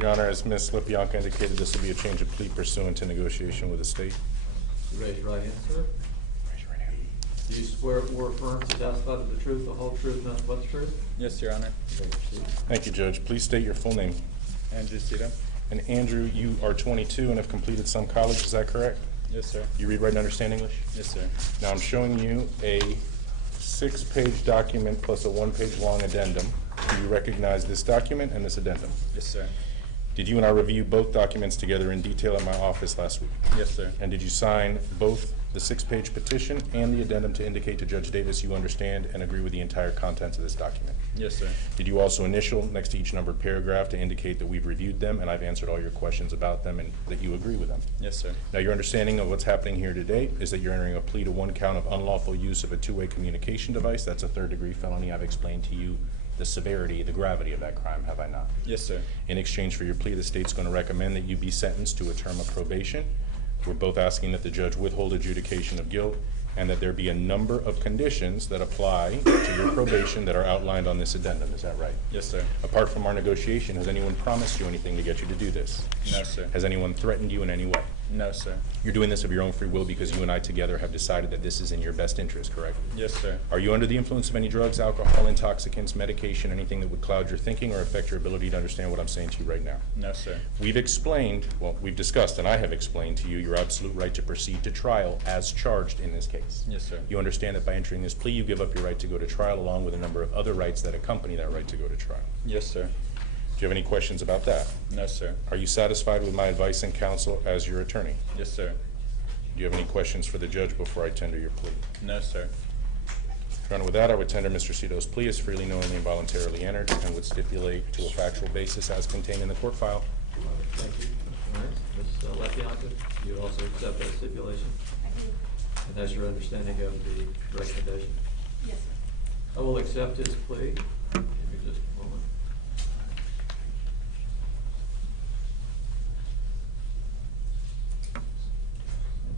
Your Honor, as Ms. Lippianka indicated, this will be a change of plea pursuant to negotiation with the state. Raise your right hand, sir. Raise your right hand. Do you swear or affirm to testify to the truth, the whole truth, nothing but the truth? Yes, Your Honor. Thank you, Judge. Please state your full name. Andrew Sito. And Andrew, you are 22 and have completed some college, is that correct? Yes, sir. You read, write, and understand English? Yes, sir. Now I'm showing you a 6-page document plus a 1-page long addendum. Do you recognize this document and this addendum? Yes, sir. Did you and I review both documents together in detail in my office last week? Yes, sir. And did you sign both the 6-page petition and the addendum to indicate to Judge Davis you understand and agree with the entire contents of this document? Yes, sir. Did you also initial next to each numbered paragraph to indicate that we've reviewed them and I've answered all your questions about them and that you agree with them? Yes, sir. Now, your understanding of what's happening here today is that you're entering a plea to 1 count of unlawful use of a 2-way communication device. That's a 3rd-degree felony. I've explained to you the severity, the gravity of that crime, have I not? Yes, sir. In exchange for your plea, the state's going to recommend that you be sentenced to a term of probation. We're both asking that the judge withhold adjudication of guilt and that there be a number of conditions that apply to your probation that are outlined on this addendum. Is that right? Yes, sir. Apart from our negotiation, has anyone promised you anything to get you to do this? No, sir. Has anyone threatened you in any way? No, sir. You're doing this of your own free will because you and I together have decided that this is in your best interest, correct? Yes, sir. Are you under the influence of any drugs, alcohol, intoxicants, medication, anything that would cloud your thinking or affect your ability to understand what I'm saying to you right now? No, sir. We've explained, well, we've discussed, and I have explained to you your absolute right to proceed to trial as charged in this case. Yes, sir. You understand that by entering this plea, you give up your right to go to trial along with a number of other rights that accompany that right to go to trial. Yes, sir. Do you have any questions about that? No, sir. Are you satisfied with my advice and counsel as your attorney? Yes, sir. Do you have any questions for the judge before I tender your plea? No, sir. Your Honor, with that, I would tender Mr. Sito's plea as freely, knowingly, and voluntarily entered, and would stipulate to a factual basis as contained in the court file. Thank you. All right. Ms. Lippianka, you also accept that stipulation? I do. And that's your understanding of the recommendation? Yes, sir. I will accept his plea. Give me just a moment.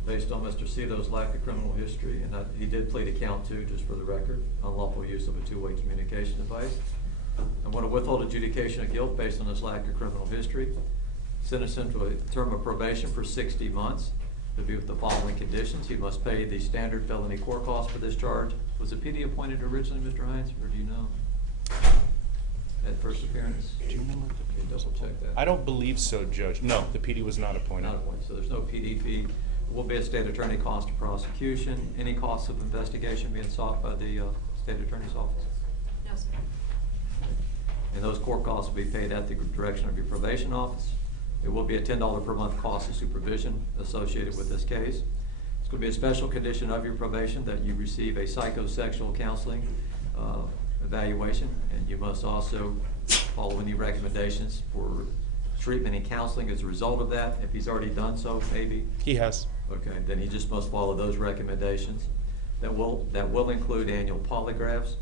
Based on Mr. Sito's lack of criminal history, and he did plead to count 2, just for the record, unlawful use of a 2-way communication device. I want to withhold adjudication of guilt based on his lack of criminal history. Sentence him to a term of probation for 60 months. To be with the following conditions: he must pay the standard felony court cost for this charge. Was the PD appointed originally, Mr. Hines, or do you know? At first appearance? Do you remember? Can you double check that? I don't believe so, Judge. No, the PD was not appointed. Not appointed, so there's no PD fee. Will be a state attorney cost of prosecution. Any costs of investigation being sought by the state attorney's office? No, sir. And those court costs will be paid at the direction of your probation office. It will be a $10 per month cost of supervision associated with this case. It's going to be a special condition of your probation that you receive a psychosexual counseling evaluation, and you must also follow any recommendations for treatment and counseling as a result of that. If he's already done so, maybe. He has. Okay, then he just must follow those recommendations. That will include annual polygraphs.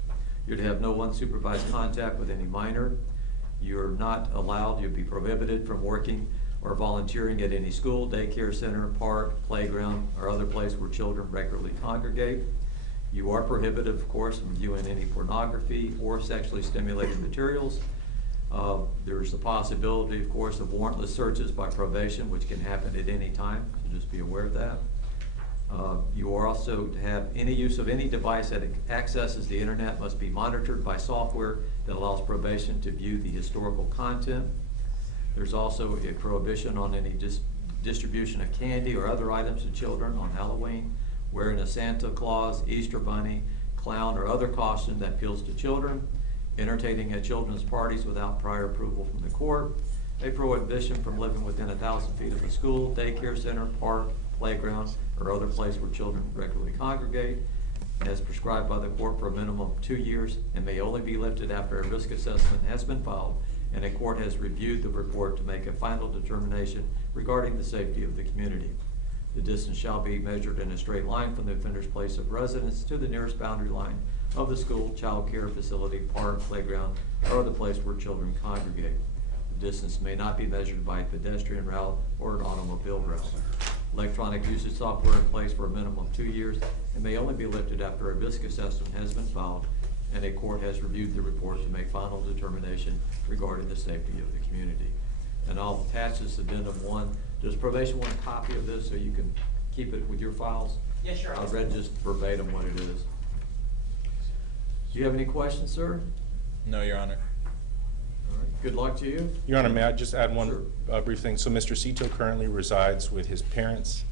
You're to have no unsupervised contact with any minor. You're not allowed, you'll be prohibited from working or volunteering at any school, daycare center, park, playground, or other place where children regularly congregate. You are prohibited, of course, from viewing any pornography or sexually stimulating materials. There's the possibility, of course, of warrantless searches by probation, which can happen at any time, so just be aware of that. You are also to have any use of any device that accesses the internet must be monitored by software that allows probation to view the historical content. There's also a prohibition on any distribution of candy or other items to children on Halloween, wearing a Santa Claus, Easter Bunny, clown, or other costume that appeals to children, entertaining at children's parties without prior approval from the court, a prohibition from living within 1,000 feet of a school, daycare center, park, playground, or other place where children regularly congregate, as prescribed by the court for a minimum of 2 years, and may only be lifted after a risk assessment has been filed and a court has reviewed the report to make a final determination regarding the safety of the community. The distance shall be measured in a straight line from the offender's place of residence to the nearest boundary line of the school, child care facility, park, playground, or other place where children congregate. The distance may not be measured by a pedestrian route or an automobile route. Electronic usage software in place for a minimum of 2 years and may only be lifted after a risk assessment has been filed and a court has reviewed the report to make final determination regarding the safety of the community. and I'll attach this addendum 1. Does probation want a copy of this so you can keep it with your files? Yes, sure. I read just verbatim what it is. Do you have any questions, sir? No, Your Honor. All right. Good luck to you. Your Honor, may I just add Sure. one brief thing? So Mr. Sito currently resides with his parents.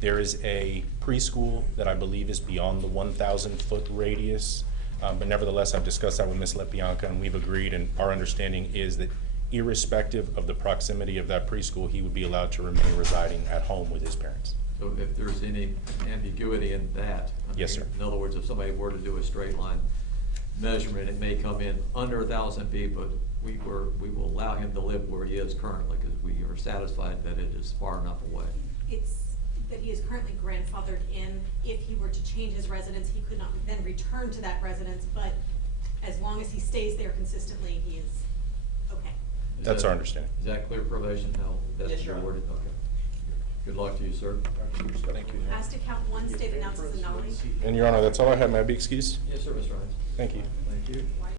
There is a preschool that I believe is beyond the 1,000-foot radius. But nevertheless, I've discussed that with Ms. Lepianca, and we've agreed, and our understanding is that irrespective of the proximity of that preschool, he would be allowed to remain residing at home with his parents. So if there's any ambiguity in that. I Yes, mean, sir. In other words, if somebody were to do a straight line measurement, it may come in under 1,000 feet, but we will allow him to live where he is currently because we are satisfied that it is far enough away. It's that he is currently grandfathered in. If he were to change his residence, he could not then return to that residence, but as long as he stays there consistently, he is okay. Is That's that- our understanding. Is that clear probation? No, that's Yes, your Your word. Honor. Okay. Good luck to you, sir. Thank you. As to count 1, state announces a nullity. And Your Honor, that's all I have. May I be excused? Yes, sir, Mr. Hines. Thank you. Thank you.